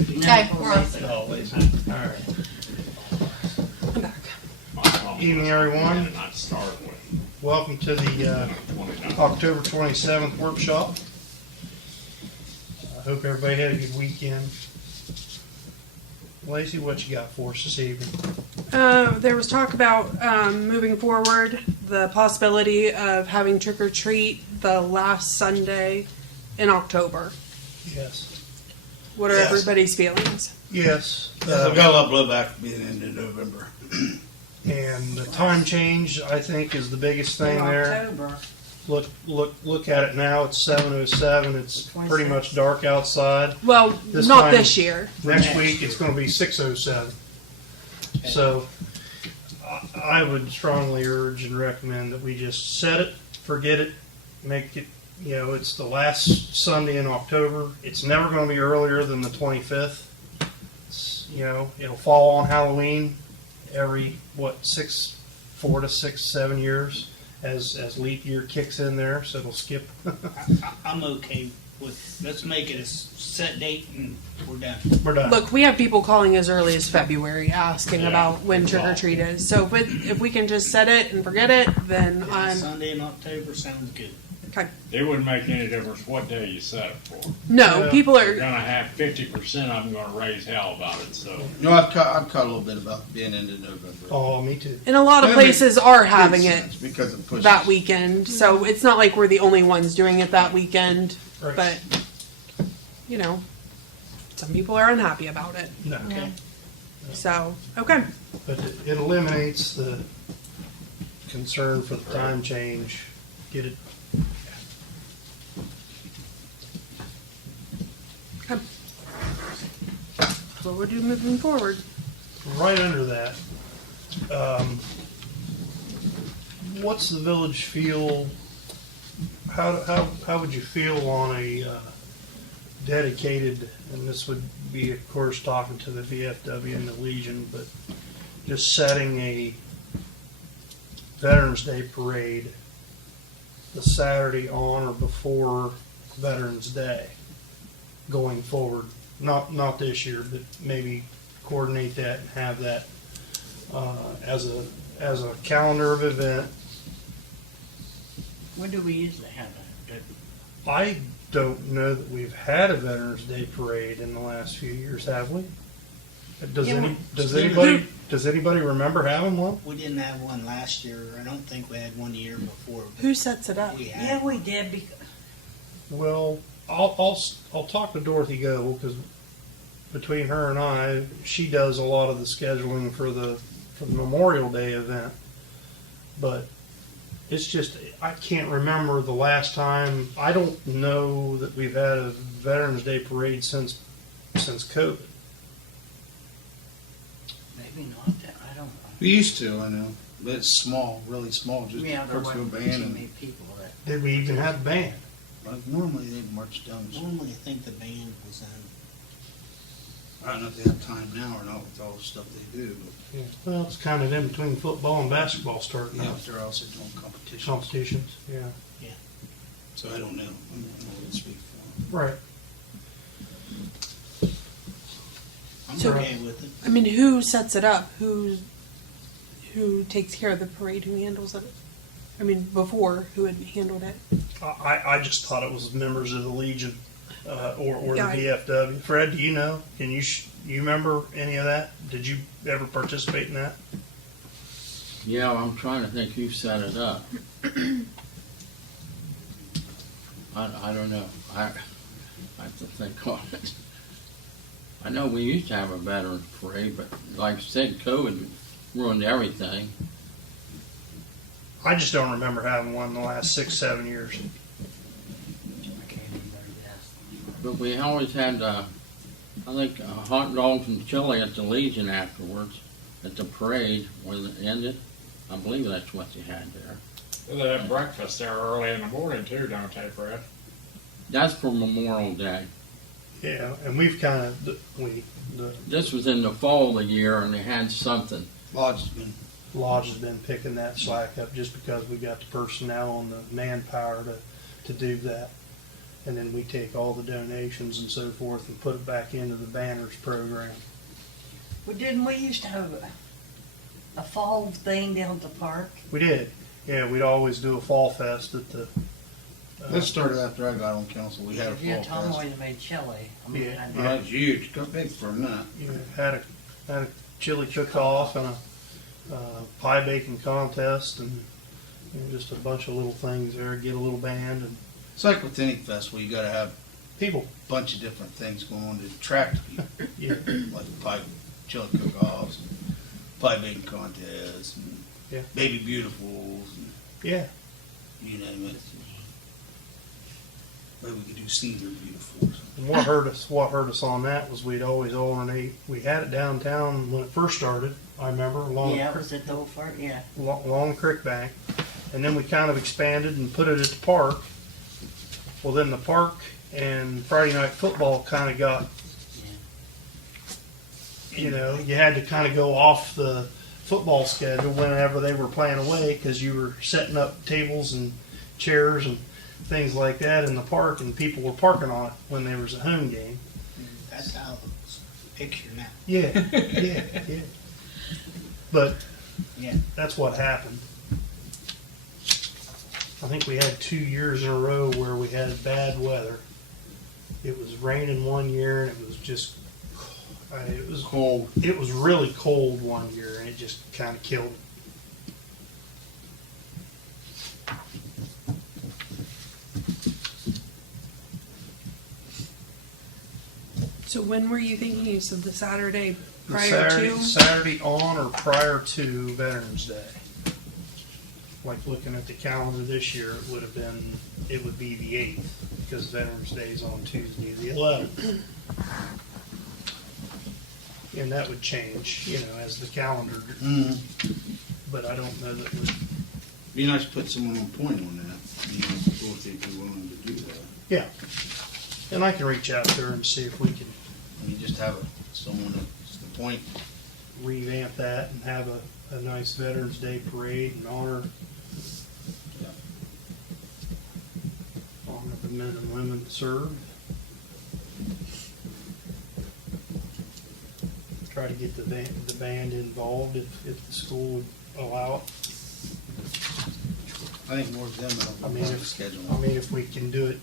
Okay, we're on. Always. All right. I'm back. Evening, everyone. Welcome to the October 27th workshop. I hope everybody had a good weekend. Lacey, what you got for us this evening? There was talk about moving forward, the possibility of having trick or treat the last Sunday in October. Yes. What are Yes. everybody's feelings? Yes. I've got a lot of blowback being into November. And the time change, I think, is the biggest thing there. October. Look at it now. It's 7:07. It's pretty much dark outside. Well, This not time- this year. Next week, it's going to be 6:07. So I would strongly urge and recommend that we just set it, forget it, make it, it's the last Sunday in October. It's never going to be earlier than the 25th. It'll fall on Halloween every, 4 to 6, 7 years as leap year kicks in there, so it'll skip. I'm okay with, let's make it a set date and we're done. We're done. Look, we have people calling as early as February asking Yeah, about when that's trick or all. treat is. So if we can just set it and forget it, then I'm Sunday in October sounds good. okay. It wouldn't make any difference what day you set it for. No, Yeah. people You're are. gonna have 50% of them gonna raise hell about it, so. I've caught a little bit about being into November. Oh, me too. And a lot of That makes places are having it because it pushes. that weekend, so it's not like we're the only ones doing it that weekend. Right. But some people are unhappy about it. No. Okay. So okay, But it eliminates the concern for the time change. Get it. that's what we'll do moving forward. Right under that, what's the village feel? How would you feel on a dedicated? And this would be, of course, talking to the VFW and the Legion, but just setting a Veterans Day parade the Saturday on or before Veterans Day, going forward. Not this year, but maybe coordinate that and have that as a calendar of event. When do we usually have that? I don't know that we've had a Veterans Day parade in the last few years, have we? Does Yeah, does anybody remember having one? We didn't have one last year. I don't think we had one the year before. But Who sets it up? we Yeah, had. we did because Well, I'll talk to Dorothy Goble, because between her and I, she does a lot of the scheduling for the Memorial Day event. But it's just, I can't remember the last time. I don't know that we've had a Veterans Day parade since COVID. maybe not. I don't know. We used to, I know, but it's small, really small. Just Yeah, there Crooksville wasn't too band. many people that. Did we even have a band? Like normally they march down. Normally I think the band was I don't know if they have time now or not with all the stuff they do. Yeah. Well, it's kind of in between football and basketball starting But up. if they're also doing competitions. Competitions, yeah. So I don't know. I don't know what to speak for. Right. I'm So- okay with it. I mean, who sets it up? Who takes care of the parade? Who handles it? I mean, before who had handled it? I just thought it was members of the Legion or Yeah, the VFW. Fred, do you know? Can you remember any of that? Did you ever participate in that? Yeah, I'm trying to think who set it up. I don't know. I have to think on it. I know we used to have a veterans parade, but like I said, COVID ruined everything. I just don't remember having one in the last 6, 7 years. I can't even guess. But we always had, I think, hot dogs and chili at the Legion afterwards, at the parade when it ended. I believe that's what you had there. They have breakfast there early in the morning too, don't they, Fred? That's for Memorial Day. Yeah, and we've kind of the This was in the fall of the year, and they had something. Lodge has been. lodge has been picking that slack up just because we got the personnel and the manpower to do that. and then we take all the donations and so forth and put it back into the banners program. Well, didn't we used to have a fall thing down at the park? We did, yeah. We'd always do a fall fest at the. This started after I got on council. We had a Yeah, fall Tom fest. always made chili. I mean, Yeah. I Well, that was huge. Got big for a minute. You know, had a chili cook-off and a pie baking contest and just a bunch of little things there. Get a little band and It's like with any festival, you gotta have people. a bunch of different things going on to attract people. Yeah, Like pie, chili cook-offs, and pie baking contests, and Yeah. baby beautifuls, and yeah. you name it. Maybe we could do senior beautifuls. And what hurt us on that was we'd always alternate. We had it downtown when it first started. I remember along yeah, the was it the old fart? Yeah. along the creek bank, and then we kind of expanded and put it at the park. Well, then the park and Friday night football kind of got, you know, you had to kind of go off the football schedule whenever they were playing away because you were setting up tables and chairs and things like that in the park, and people were parking on it when there was a home game. That's how it's pictured now. Yeah, yeah, yeah. But Yeah. that's what happened. I think we had 2 years in a row where we had bad weather. It was raining one year, and it was just, Cold. it was really cold one year, and it just kind of killed it. So when were you thinking? You said the Saturday The prior to? Saturday on or prior to Veterans Day. Like looking at the calendar this year, it would be the 8th, because Veterans Day is on Tuesday, the 11th. And that would change, you know, as the calendar, but I don't know that would, Be nice to put someone on point on that. You know, people if they'd be willing to do that. yeah. And I can reach out to her and see if we can I mean, just have someone that's the point. revamp that and have a nice Veterans Day parade and honor the men and women that served. Try to get the band involved if the school would allow it. I think more of them I on mean, the if, schedule. I mean, if we can do it,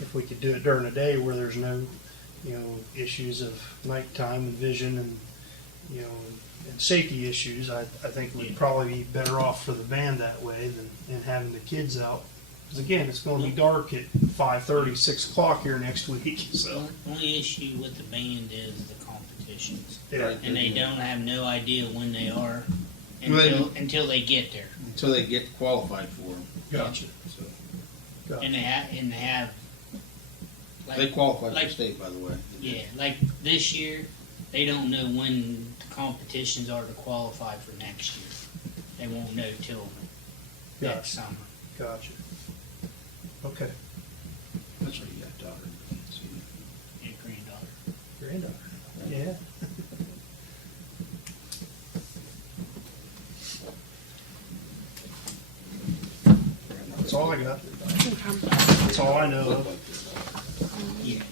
if we could do it during the day where there's no, you know, issues of nighttime and vision and, you know, and safety issues, I think we'd probably be better off for the band that way than having the kids out. Because again, it's going to be dark at 5:30, 6 o'clock here next week. So Only issue with the band is the competitions, yeah, and they don't have no idea when they are Well, until they get there, Until they get qualified for them. gotcha. So gotcha. and they have they qualify like- for state, by the way. yeah, like this year, they don't know when the competitions are to qualify for next year. They won't know till next summer. Gotcha. Okay. That's what you got, daughter. See. Your granddaughter. Granddaughter. Yeah. That's all I got. That's all I know of. Yeah.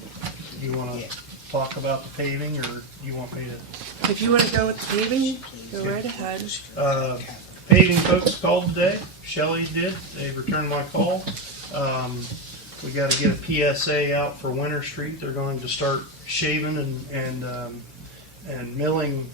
You want to talk about the paving, or you want me to? If you want to go with the paving, go right ahead. Paving folks called today. Shelley did. They returned my call. We got to get a PSA out for Winter Street. They're going to start shaving and milling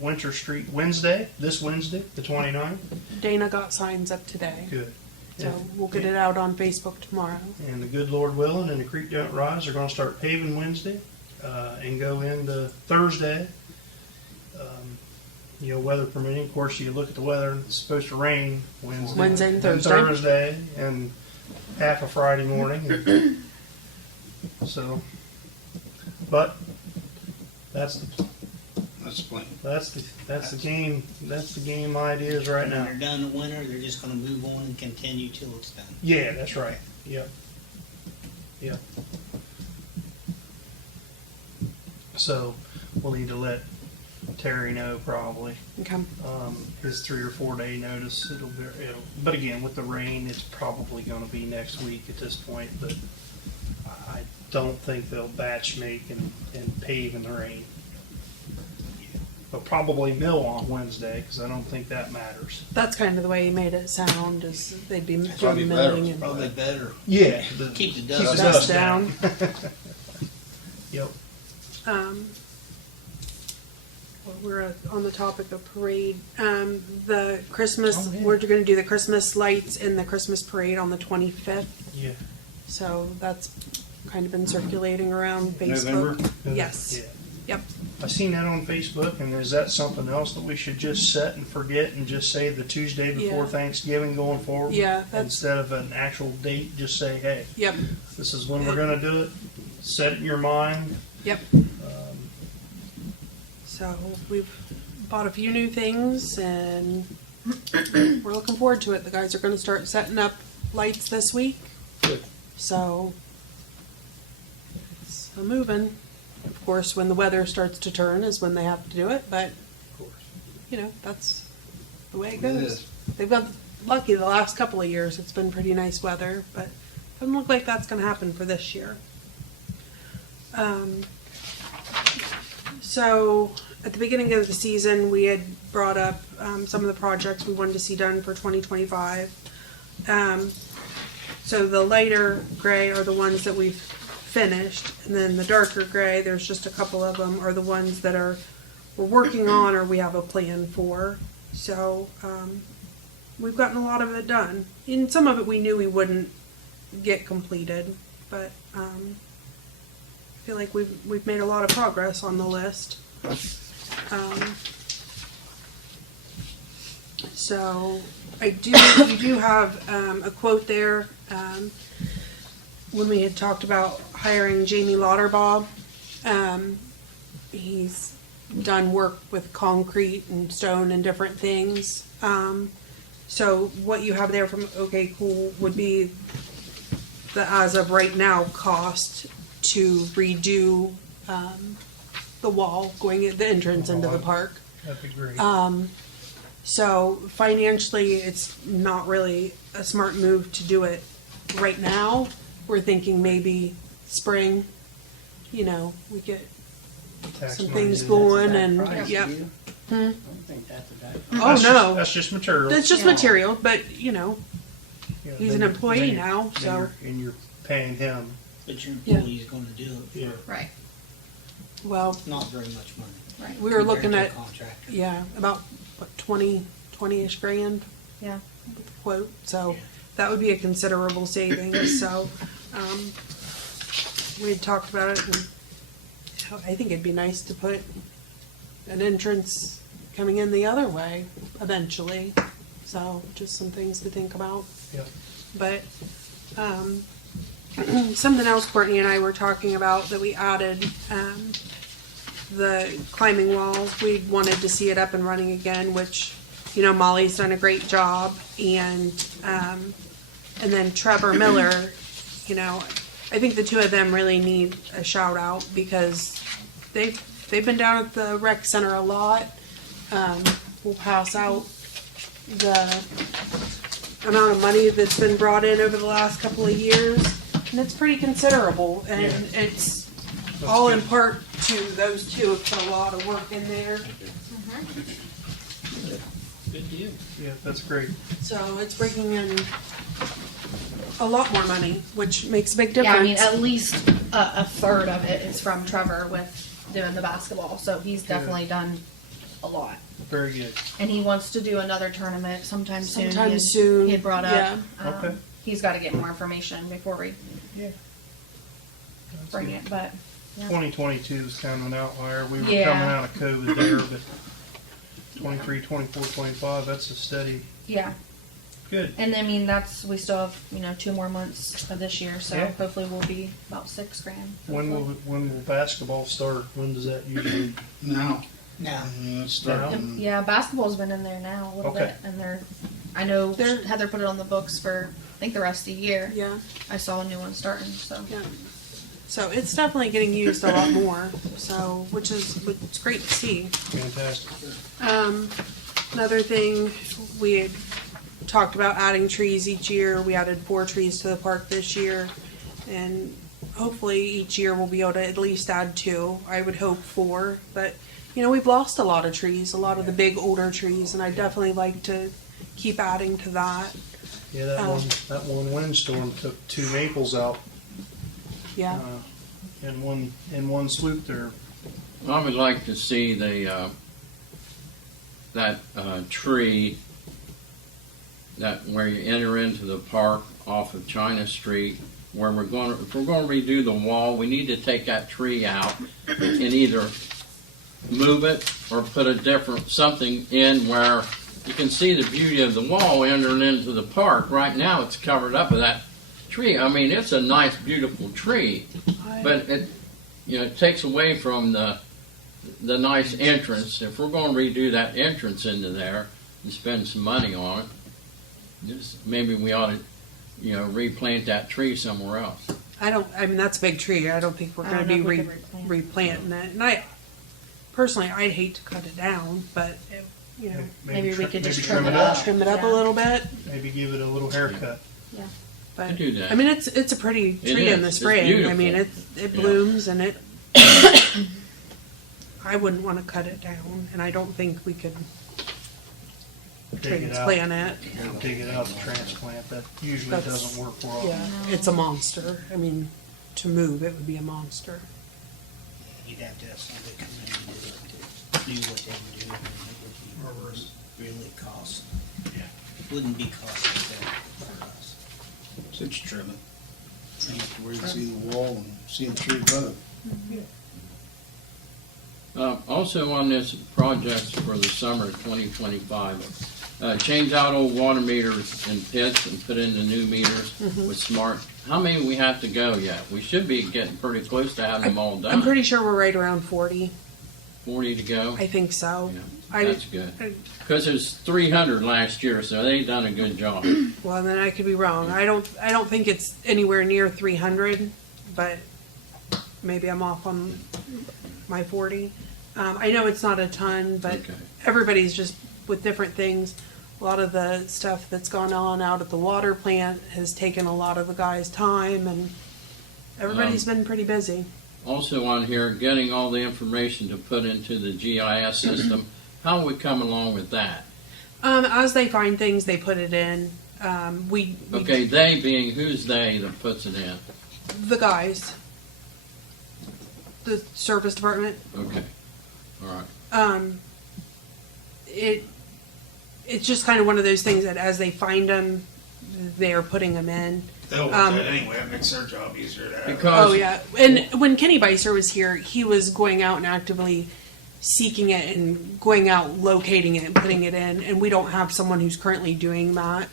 Winter Street this Wednesday, the 29th. Dana got signs up today, Good. so we'll get it out on Facebook tomorrow. And the good Lord willing and the creek don't rise, they're going to start paving Wednesday and go into Thursday. You know, weather permitting. Of course, you look at the weather, it's supposed to rain Wednesday and Thursday. Thursday and half of Friday morning. So, but that's the That's the plan. that's the game. That's the game ideas right When now. they're done in winter, they're just gonna move on and continue till it's done. Yeah, that's right. Yep. Yep. So we'll need to let Terry know probably. Okay. His 3 or 4 day notice. But again, with the rain, it's probably going to be next week at this point. But don't think they'll batch make and pave in the rain. But probably mill on Wednesday, because I don't think that matters. That's kind of the way he made it sound, is they'd be probably doing better. milling and Probably better. Yeah. Keep the Keep dust. the dust dust down. down. Yep. Well, we're on the topic of parade. The Christmas, Oh, yeah. we're going to do the Christmas lights in the Christmas parade on the 25th. Yeah. So that's kind of been circulating around Facebook. November? Yes. Yeah. Yep. I seen that on Facebook, and is that something else that we should just set and forget and just say the Tuesday before Yeah. Thanksgiving going forward? Yeah, that's, Instead of an actual date, just say, hey, yep, this is when we're gonna do it. Set it in your mind. yep. So we've bought a few new things and we're looking forward to it. The guys are going to start setting up lights this week. Good. So it's a moving. Of course, when the weather starts to turn is when they have to do it, but Of course. you know, that's the way it It goes. is. They've got lucky the last couple of years. It's been pretty nice weather, but doesn't look like that's going to happen for this year. So at the beginning of the season, we had brought up some of the projects we wanted to see done for 2025. So the lighter gray are the ones that we've finished, and then the darker gray, there's just a couple of them, are the ones that we're working on or we have a plan for. So we've gotten a lot of it done. And some of it we knew we wouldn't get completed, but I feel like we've made a lot of progress on the list. So you do have a quote there. When we had talked about hiring Jamie Lauterbaugh, he's done work with concrete and stone and different things. So what you have there from OK Cool would be the as of right now cost to redo the wall going at the entrance into the park. That'd be great. So financially, it's not really a smart move to do it right now. We're thinking maybe spring, we get Tax some money things in. going That's a and, bad price, yep. do you? Hmm? I don't think that's a bad Oh, That's no. That's just material. It's just Yeah. material, but, Yeah, he's then an you're- employee then you're- now, then so. and you're paying him. But your Yeah. employee's gonna do it Yeah. for Right, Well, not very much money. right. we were compared looking to a at, contractor. yeah, about, what, 20-ish grand Yeah. quote. So Yeah. that would be a considerable savings. So we had talked about it, and I think it'd be nice to put an entrance coming in the other way eventually. So just some things to think about. Yep. But something else Courtney and I were talking about that we added, the climbing wall. We wanted to see it up and running again, which, Molly's done a great job. And then Trevor Miller, I think the two of them really need a shout out because they've been down at the rec center a lot. We'll pass out the amount of money that's been brought in over the last couple of years, and it's pretty considerable. And Yeah. it's That's all in good. part to those two have put a lot of work in there. Good deal. Yeah, that's great. So it's bringing in a lot more money, which makes a big difference. Yeah, I mean, at least a third of it is from Trevor with doing the basketball, so he's definitely done a lot. Very good. And he wants to do another tournament sometime soon. Sometime He had- soon, He had brought up. yeah. Okay. He's got to get more information before we Yeah. That's bring good. it, but 2022 was kind of an outlier. We were Yeah. coming out of COVID there, but 23, 24, 25, that's a steady. yeah. Good. And I mean, we still have 2 more months of this year, so Yeah. hopefully we'll be about $6,000. When will basketball start? When does that usually? Now. Now. Now? Yeah, basketball's been in there now a little Okay. bit, and I know They're- Heather put it on the books for I think the rest of the year. Yeah, I saw a new one starting, so yeah. So it's definitely getting used a lot more. So, which is great to see. Fantastic. Another thing, we had talked about adding trees each year. We added 4 trees to the park this year, and hopefully each year we'll be able to at least add 2. I would hope 4, but we've lost a lot of trees, a lot of the big older trees, and I'd definitely like to keep adding to that. Yeah, that one windstorm took 2 maples out Yeah. in one swoop there. I would like to see that tree that where you enter into the park off of China Street, where if we're going to redo the wall, we need to take that tree out and either move it or put a different something in where you can see the beauty of the wall entering into the park. Right now, it's covered up with that tree. I mean, it's a nice, beautiful tree, but it takes away from the nice entrance. If we're going to redo that entrance into there and spend some money on it, maybe we ought to, replant that tree somewhere else. I mean, that's a big tree. I don't think we're I going don't to know be if we could replant replanting it. And personally, I'd hate to cut it down, but, Maybe we could just trim trim it it up. trim it up a Yeah. little bit. Maybe give it a little haircut. But, I do that. I mean, it's a pretty It tree is. in the It's spring. I beautiful. mean, it Yeah. blooms and it. I wouldn't want to cut it down, and I don't think we could Dig it out. transplant it. Dig it out and transplant. That usually That's- doesn't work well. Yeah, it's a monster. I mean, to move it would be a monster. You'd have to have somebody come in and do what they would do, and it would be really cost. Wouldn't be cost effective for us. So just trim it. Trim it to where you can see the wall and see the tree above. Also on this project for the summer 2025, change out old water meters in pits and put in the new meters with smart. How many we have to go yet? We should be getting pretty close to having them all done. I'm pretty sure we're right around 40. 40 to go. I think so. Yeah, that's good. Because it was 300 last year, so they done a good job. Well, then I could be wrong. I don't think it's anywhere near 300, but maybe I'm off on my 40. I know it's not a ton, but Okay. everybody's just with different things. A lot of the stuff that's gone on out at the water plant has taken a lot of the guys' time, and everybody's been pretty busy. Also on here, getting all the information to put into the GIS system. How are we coming along with that? As they find things, they put it in. We Okay, they being, who's they that puts it in? the guys, the service department. Okay, all right. It's just kind of one of those things that as they find them, they're putting them in. They'll Um, work that anyway. It makes their job easier to have. Because Oh yeah, and when Kenny Beiser was here, he was going out and actively seeking it and going out locating it and putting it in, and we don't have someone who's currently doing that.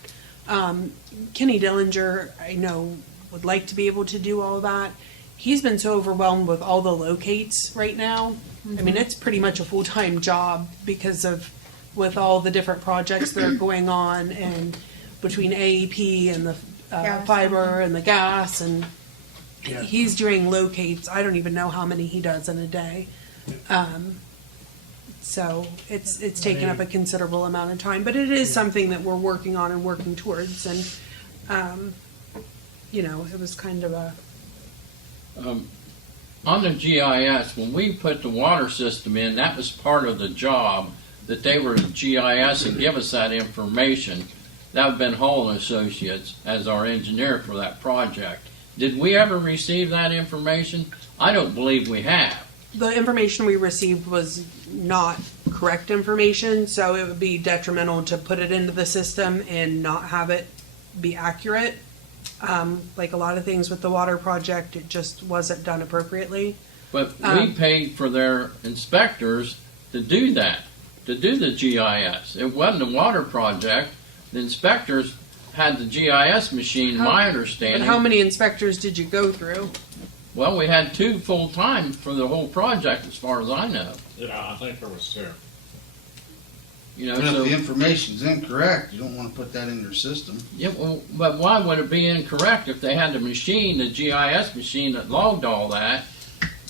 Kenny Dillinger, I know, would like to be able to do all that. He's been so overwhelmed with all the locates right now. I mean, it's pretty much a full-time job because of with all the different projects that are going on, and between AEP and the Gas. fiber and the gas, and Yeah. he's doing locates. I don't even know how many he does in a day. So it's taken up a considerable amount of time, but it is something that we're working on and working towards. And it was kind of a on the GIS, when we put the water system in, that was part of the job that they were GIS and give us that information. That would have been Hall and Associates as our engineer for that project. Did we ever receive that information? I don't believe we have. the information we received was not correct information, so it would be detrimental to put it into the system and not have it be accurate. Like a lot of things with the water project, it just wasn't done appropriately. But we paid for their inspectors to do that, to do the GIS. It wasn't a water project. The inspectors had the GIS machine, my And understanding. how many inspectors did you go through? Well, we had 2 full-time for the whole project, as far as I know. Yeah, I think there was 2. You know, And if so, the information's incorrect, you don't want to put that in their system. yeah, well, but why would it be incorrect if they had the machine, the GIS machine that logged all that,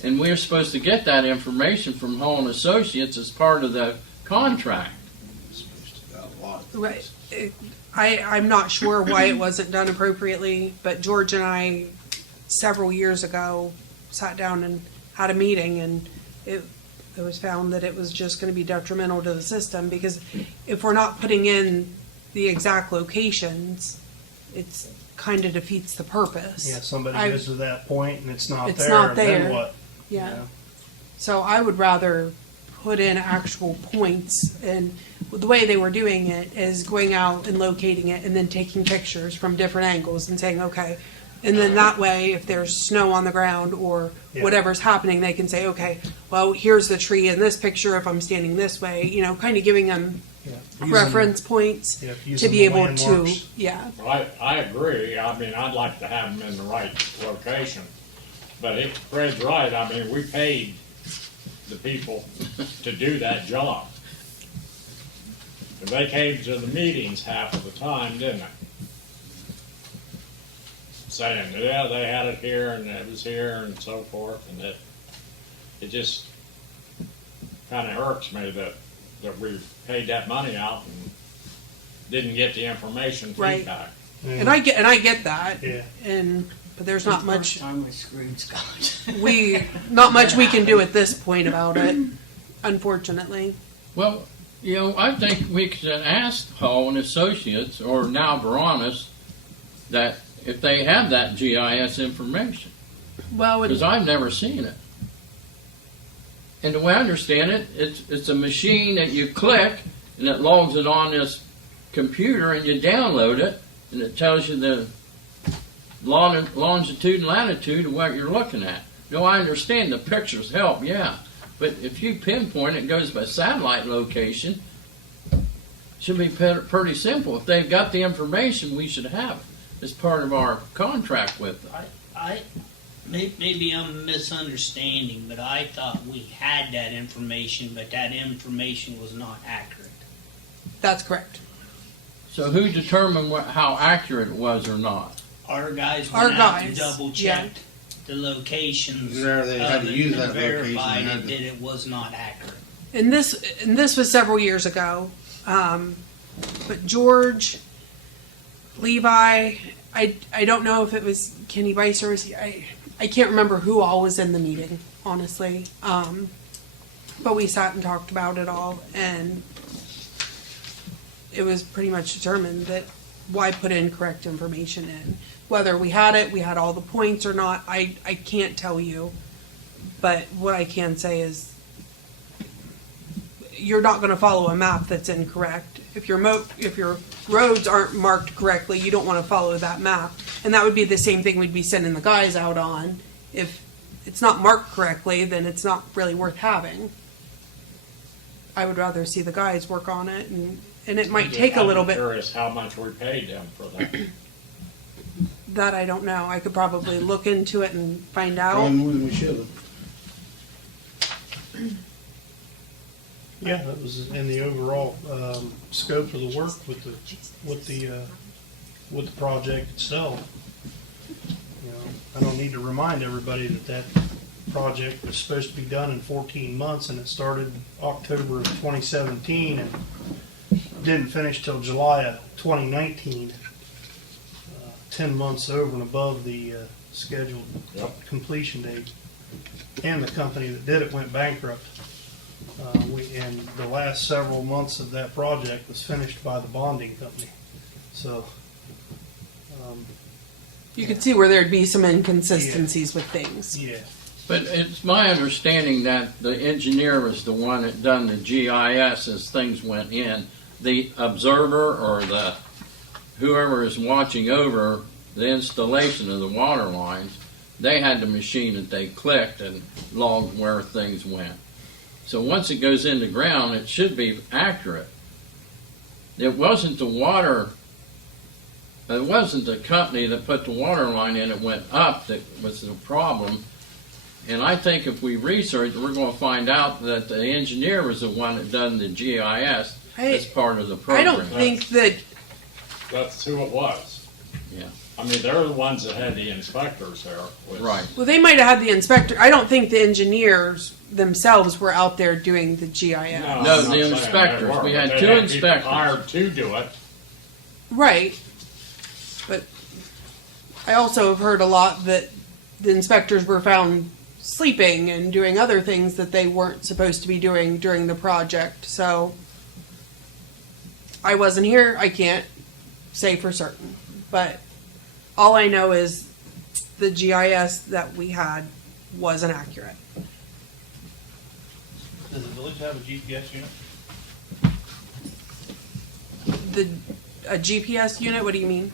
and we're supposed to get that information from Hall and Associates as part of the contract? It's supposed to got a lot of Right. things. I'm not sure why it wasn't done appropriately, but George and I several years ago, sat down and had a meeting, and it was found that it was just gonna be detrimental to the system, because if we're not putting in the exact locations, it's kinda defeats the purpose. Yeah, somebody I- goes to that point and it's not It's there, not there. then what? Yeah. You know? So I would rather put in actual points, and the way they were doing it is going out and locating it and then taking pictures from different angles and saying, okay. And then that way, if there's snow on the ground or Yeah. whatever's happening, they can say, okay, well, here's the tree in this picture if I'm standing this way, you know, kind of giving them Yeah. Using- reference points yeah, to using be the able to, landmarks. yeah. I agree. I mean, I'd like to have them in the right location. But if Fred's right, I mean, we paid the people to do that job. And they came to the meetings half of the time, didn't they? Saying, yeah, they had it here and it was here and so forth, and it just kinda irks me that we paid that money out and didn't get the information Right. feedback. And I get that. Yeah. But there's not First much, time we screwed Scott. not much we can do at this point about it, unfortunately. Well, you know, I think we could ask Hall and Associates, or now Veronis, that if they have that GIS information, Well, because I've never seen it. And the way I understand it, it's a machine that you click, and it logs it on this computer, and you download it, and it tells you the longitude and latitude of what you're looking at. No, I understand the pictures help, yeah. But if you pinpoint it goes by satellite location, should be pretty simple. If they've got the information, we should have it as part of our contract with them. Maybe I'm misunderstanding, but I thought we had that information, but that information was not accurate. that's correct. So who determined how accurate it was or not? Our guys Our went out to guys, double check the locations There they had of to it use and that location, verified they had it to- that it was not accurate. And this was several years ago. But George, Levi, I don't know if it was Kenny Bice or was I can't remember who all was in the meeting, honestly. But we sat and talked about it all, and it was pretty much determined that why put incorrect information in. Whether we had all the points or not, I can't tell you. But what I can say is you're not going to follow a map that's incorrect. If your roads aren't marked correctly, you don't want to follow that map. And that would be the same thing we'd be sending the guys out on. If it's not marked correctly, then it's not really worth having. I would rather see the guys work on it, and it might take a little I'm bit. curious how much we paid them for that. That I don't know. I could probably look into it and find out. Probably more than we should have. Yeah, that was in the overall scope of the work with the project itself. You know, I don't need to remind everybody that project was supposed to be done in 14 months, and it started October of 2017 and didn't finish till July of 2019. 10 months over and above the scheduled Yep. completion date. And the company that did it went bankrupt. And the last several months of that project was finished by the bonding company. So, You could see where there'd be some inconsistencies with things. yeah. But it's my understanding that the engineer was the one that done the GIS as things went in. The observer or the whoever is watching over the installation of the water lines, they had the machine that they clicked and logged where things went. So once it goes in the ground, it should be accurate. It wasn't the company that put the water line in, it went up that was the problem. And I think if we research, we're going to find out that the engineer was the one that done the GIS as part of the I program. don't think that. That's who it was. Yeah. I mean, they're the ones that had the inspectors there. Right. Well, they might have had the inspector. I don't think the engineers themselves were out there doing the GIS. No, I'm not the saying they inspectors. were, We but had they two people inspectors. hired to do it. Right. But I also have heard a lot that the inspectors were found sleeping and doing other things that they weren't supposed to be doing during the project. So I wasn't here. I can't say for certain. But all I know is the GIS that we had wasn't accurate. Does the village have a GPS unit? A GPS unit? What do you mean?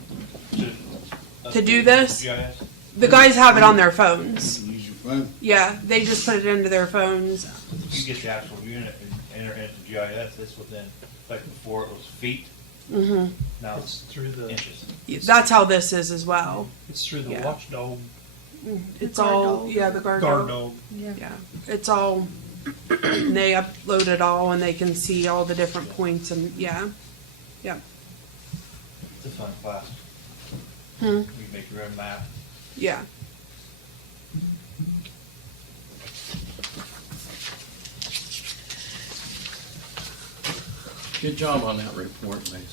To, To do this? GIS? The guys have it on their phones. You use your phone. Yeah, they just put it into their phones. You get the actual unit and enter it into GIS, it's within, like before it was feet, Hmm now It's it's through the inches. That's how this is as well. it's through the Yeah. watchdog It's guard all dog. the guard guard dog. dog. Yeah, it's all. They upload it all, and they can see all the different points, and yeah. It's a fun class. Hmm. You make your own map. Yeah. Good job on that report, Mason.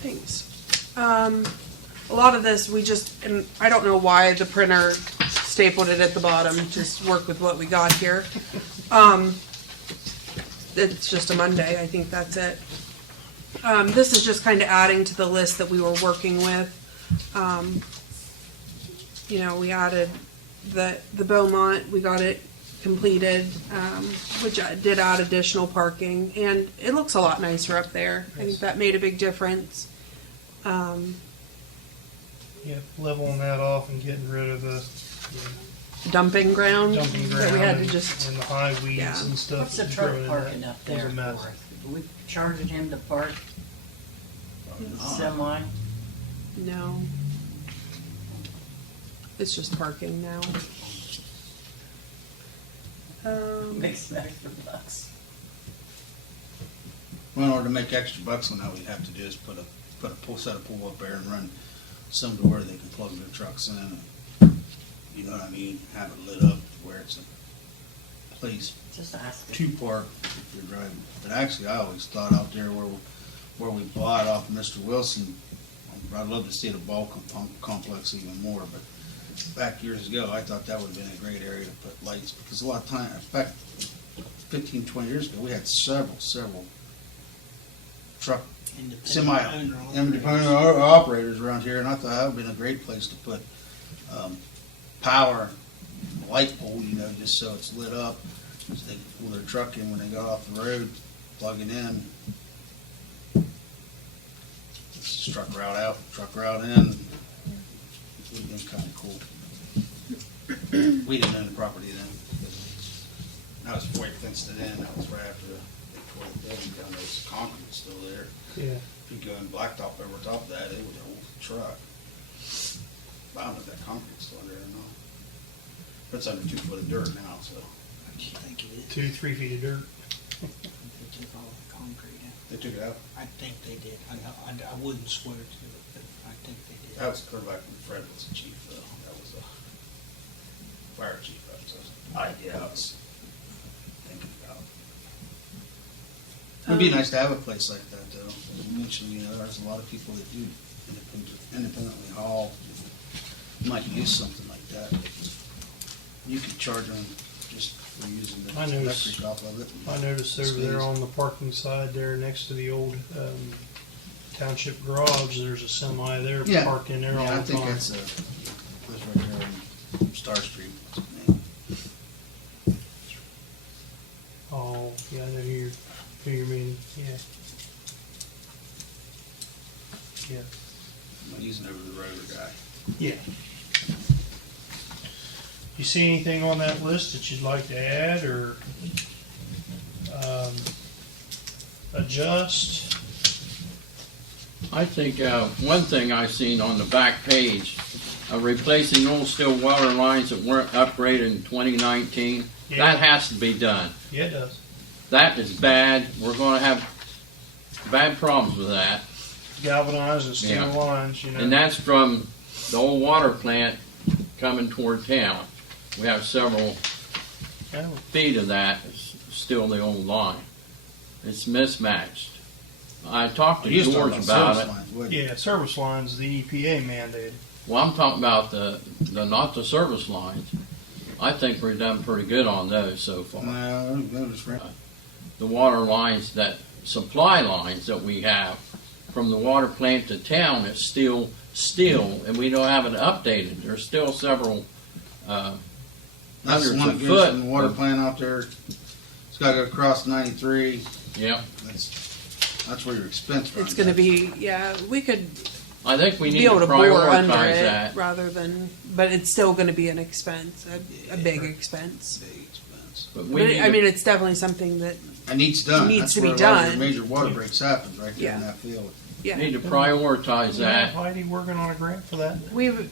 Thanks. A lot of this we just, and I don't know why the printer stapled it at the bottom. Just work with what we got here. It's just a Monday. I think that's it. This is just kind of adding to the list that we were working with. You know, we added the Beaumont. We got it completed, which did add additional parking, and it looks a lot nicer up there. I think that made a big difference. Yeah, leveling that off and getting rid of the Dumping ground dumping that ground we had and, to just. and the high weeds Yeah. and stuff. What's the that's truck growing in parking that up was there a mess. for? We charging him to park semi? No. It's just parking now. Makes some extra bucks. Well, in order to make extra bucks on that, we'd have to just put a pull, set a pool up there and run some to where they can plug their trucks in. And, you know what I mean? Have it lit up where it's a place Just ask to park if you're driving. But actually, I always thought out there where we bought off Mr. Wilson, I'd love to see the ball complex even more. But back years ago, I thought that would have been a great area to put lights, because a lot of time, in fact, 15, 20 years ago, we had several truck independent operators around here, and I thought that would have been a great place to put power light pole, you know, just so it's lit up, so they can pull their truck in when they got off the road, plug it in. It's truck route out, truck route in. It would have been kind of cool. We didn't own the property then. That was before they fenced it in. That was right after they tore the building down. There was concrete still there. Yeah. If you go and blacktop over top of that, it would hold the truck. But I don't know if that concrete's still there or not. But it's under 2 foot of dirt now, so I just think it is. 2-3 feet of dirt. They took all the concrete out. they took it out. I think they did. I wouldn't swear to it, but I think they did. That was clear back when Fred was the chief, though. That was a fire chief. That was an idea I was thinking about. It'd be nice to have a place like that, though. As you mentioned, you know, there's a lot of people that do independently haul. You might use something like that. You could charge them just for using the I noticed- electric off of it. I noticed over there on the parking side there next to the old township garage, there's a semi there Yeah. parked in there all Yeah, I the think time. that's right there on Star Street. What's its name? Oh, yeah, I know who you mean, yeah. Yeah, I'm using over the road guy. yeah. You see anything on that list that you'd like to add or adjust? I think one thing I seen on the back page, replacing old steel water lines that weren't upgraded in 2019, Yeah. that has to be done. Yeah, it does. That is bad. We're going to have bad problems with that. Galvanized and steel Yeah. lines, you know. And that's from the old water plant coming toward town. We have several Oh, feet of that is still the old line. It's mismatched. I talked to You used to talk George about service it. lines, wouldn't you? yeah, service lines, the EPA mandated. Well, I'm talking about the not the service lines. I think we've done pretty good on those so far. No, that was right. The water lines, that supply lines that we have from the water plant to town is still, and we don't have it updated. There's still several That's hundreds the one of that goes from the foot. water plant out there. It's got to go across 93. Yep. That's where your expense runs. It's gonna be, we could I think we need be to able to bore under prioritize it that. rather than, but it's still gonna be an expense, a big expense. Big expense. But But we need I to- mean, it's definitely something that, It needs done. Needs That's to be where a lot of done. your major water breaks happen, right there in Yeah. that field. need to prioritize that. Heidi working on a grant for that? we've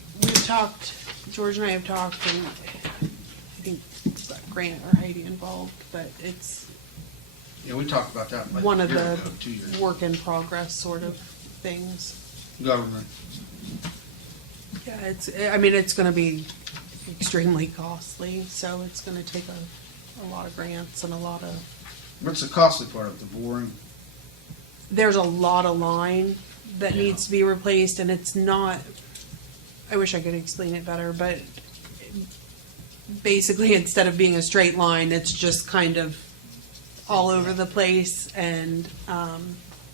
talked, George and I have talked, and I think Grant or Heidi involved, but it's Yeah, we talked about that like one a of year the ago, 2 years. work in progress sort of things. Government. Yeah, it's gonna be extremely costly, so it's gonna take a lot of grants and a lot of, What's the costly part of the boring? there's a lot of line that Yeah. needs to be replaced, and it's not, I wish I could explain it better, but basically, instead of being a straight line, it's just kind of all over the place, and,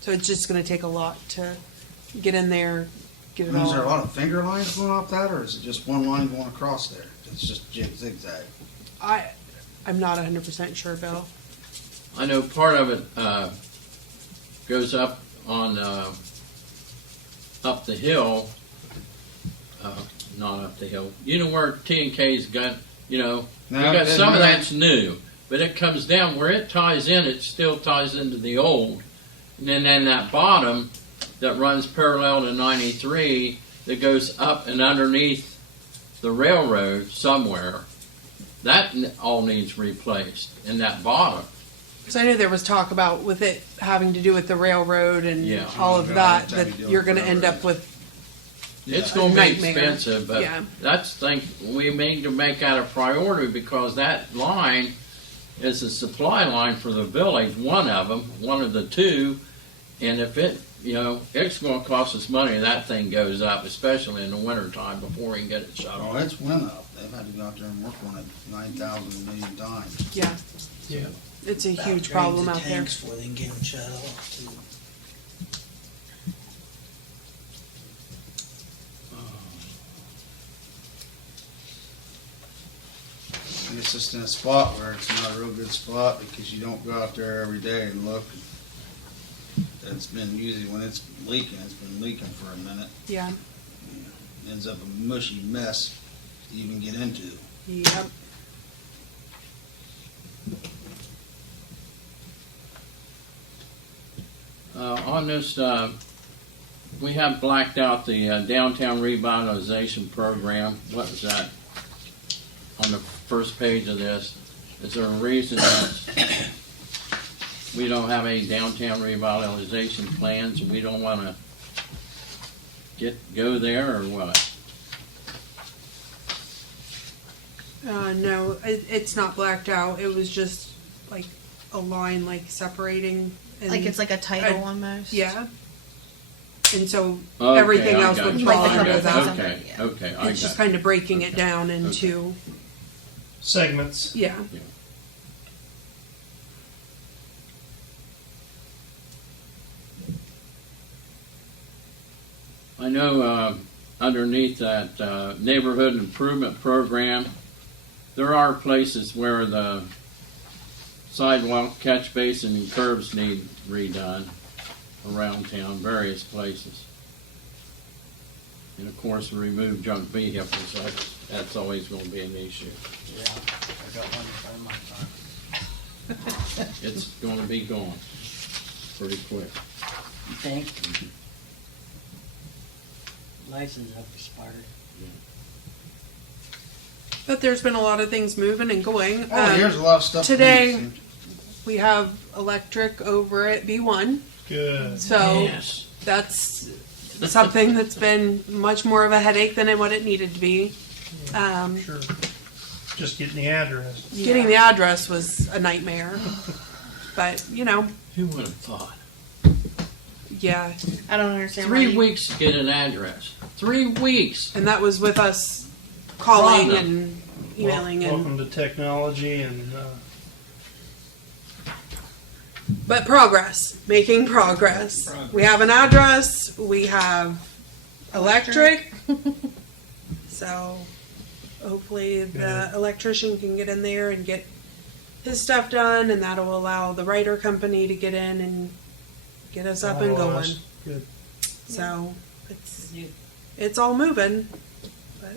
so it's just gonna take a lot to get in there, get it Is there a all. lot of finger lines going off that, or is it just one line going across there? It's just zigzag. I'm not 100% sure, Bill. I know part of it goes up on up the hill. Not up the hill. You know where T&K's got. You know, No, you got it some of doesn't. that's new, but it comes down where it ties in. It still ties into the old, and then that bottom that runs parallel to 93 that goes up and underneath the railroad somewhere. That all needs replaced in that bottom. So I know there was talk about with it having to do with the railroad and Yeah. all of Oh, that, God, anytime you that deal you're with gonna end up railroad. with, It's a going to be nightmare. expensive, but Yeah. we need to make that a priority because that line is a supply line for the village, one of them, one of the two, and if it, it's going to cost us money if that thing goes up, especially in the wintertime before we can get it shut Oh, off. it's went up. They've had to go out there and work on it 9,000 a million times. yeah, Yeah. it's a About huge drains problem the out there. tanks before they can get them shut off too. And it's just in a spot where it's not a real good spot because you don't go out there every day and look. It's been usually when it's been leaking for a minute. Yeah, Ends up a mushy mess to even get into. yep. On this, we have blacked out the downtown revitalization program. What is that? On the first page of this, is there a reason that we don't have any downtown revitalization plans and we don't want to go there or what? No, it's not blacked out. It was just like a line like separating. And, Like it's like a title almost. yeah. And so Okay, everything I else got would you. fall Like the under couple that. things. Okay, Yeah. okay, I It's just got it. kind of breaking it down into, Segments. yeah. I know underneath that neighborhood improvement program, there are places where the sidewalk, catch basin, and curbs need redone around town, various places. And of course, remove junk vehicles, that's always going to be an issue. Yeah, I got one in front of my car. It's going to be gone pretty quick. You think? License have expired. But there's been a lot of things moving and going. Oh, here's a lot of stuff. today- We have electric over at B1, Good. so Yes. that's something that's been much more of a headache than what it needed to be. Sure. Just getting the address. Getting the address was a nightmare, but Who would have thought? yeah, I don't understand. 3 why you- weeks to get an address. 3 weeks. And that was with us calling Rhonda. and emailing and, Welcome to technology and, but progress, making progress. We have an address, we have electric. So hopefully the electrician can get in there and get his stuff done, and that'll allow the writer company to get in and get us up and oh, going. that's good. So it's all moving, but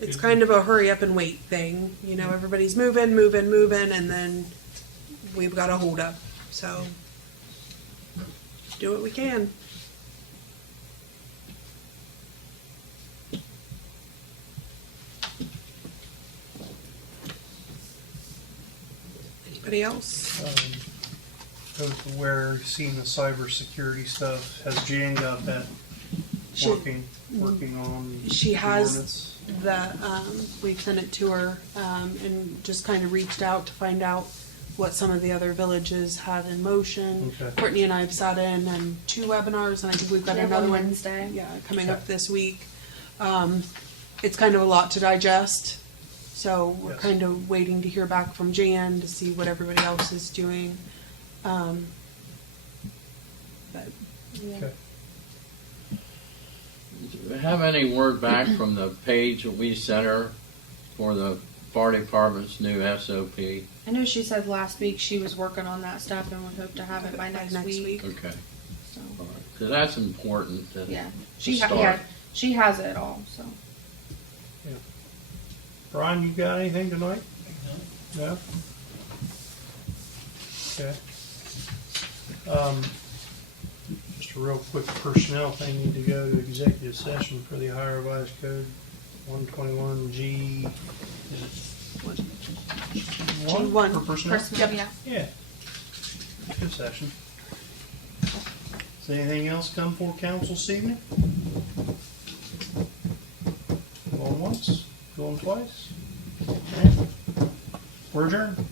it's kind of a hurry up and wait thing. You know, everybody's moving, and then we've got a hold up. So do what we can. Anybody else? I was aware, seeing the cybersecurity stuff. Has Jan got that She- working on? She the has ordinance? that we've sent it to her and just kind of reached out to find out what some of the other villages had in motion. Okay. Courtney and I have sat in on 2 webinars, and I think we've got We have another one one Wednesday. Yeah, coming up this week. It's kind of a lot to digest, so we're Yes. kind of waiting to hear back from Jan to see what everybody else is doing. But yeah. Okay. Do we have any word back from the page that we sent her for the fire department's new SOP? I know she said last week she was working on that stuff and would hope to have it by next week. Okay, So, because that's important to yeah. to start. Yeah, she has it all, so. Brian, you got anything tonight? No? Okay. Just a real quick personnel thing, need to go to executive session for the Ohio Revised Code 121G. Is it One. for personnel? Personnel, yeah. Yeah. Good session. Does anything else come for council this evening? Going once, going twice? We're adjourned.